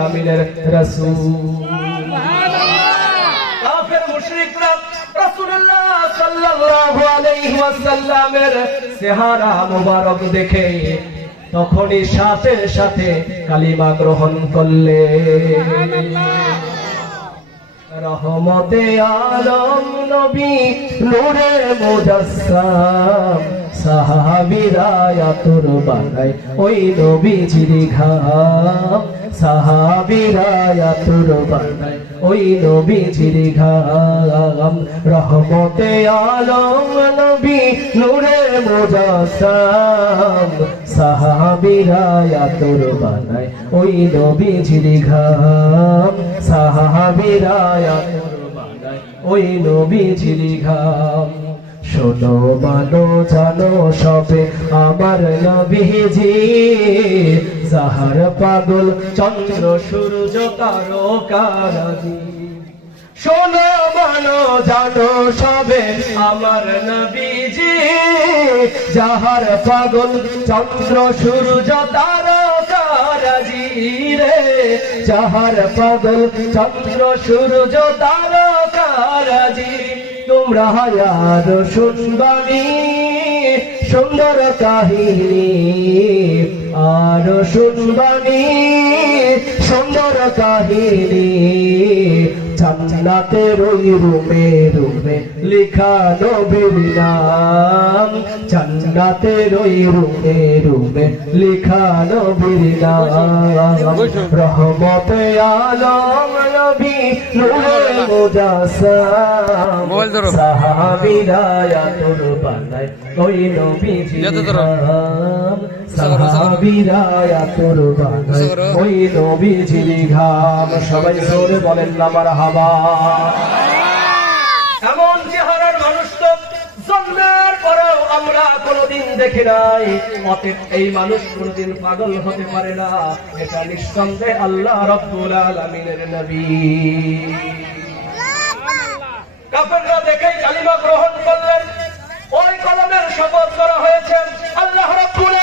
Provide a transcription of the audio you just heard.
আলামিনের রাসূল। কাফের মুশরিকরা রাসূলুল্লাহ সাল্লাল্লাহু আলাইহি ওয়াসাল্লামের চেহারা মুবারক দেখে তখনই সাথে সাথে কালিমা গ্রহণ করলেন। রহমতে আলম নবী নূরে মুজাসসাম সাহাবীরা আতর বানায় ওই নবীজির ঘাম, সাহাবীরা আতর বানায় ওই নবীজির ঘাম। রহমতে আলম নবী নূরে মুজাসসাম সাহাবীরা আতর বানায় ওই নবীজির ঘাম, সাহাবীরা আতর বানায় ওই নবীজির ঘাম। শোনো মানো জানো সবে আমার নবীজি, সাহার পাগল চন্দ্র সূর্য তারকারাজি। শোনো মানো জানো সবে আমার নবীজি, যাহার পাগল চন্দ্র সূর্য তারকারাজি রে, যাহার পাগল চন্দ্র সূর্য তারকারাজি। তোমরা আর শুনবানি সুন্দর কাহিনী, আর শুনবানি সুন্দর কাহিনী। জান্নাতের ওই রুমে রুমে লিখা নবীর নাম, জান্নাতের ওই রুমে রুমে লিখা নবীর নাম। রহমতে আলম নবী নূরে মুজাসসাম সাহাবীরা আতর বানায় ওই নবীজির ঘাম, সাহাবীরা আতর বানায় ওই নবীজির ঘাম। সবাই জোরে বলেন না মারহাবা। এমন চেহারার মানুষ তো জন্মের পরেও আমরা কোনদিন দেখি নাই, অতএব এই মানুষ কোনদিন পাগল হতে পারে না। এটা নিঃসন্দেহে আল্লাহ রাব্বুল আলামিনের নবী। কাফেররা দেখে কালিমা গ্রহণ করলেন, ওই কলমের শপথ করা হয়েছে আল্লাহ রাব্বুল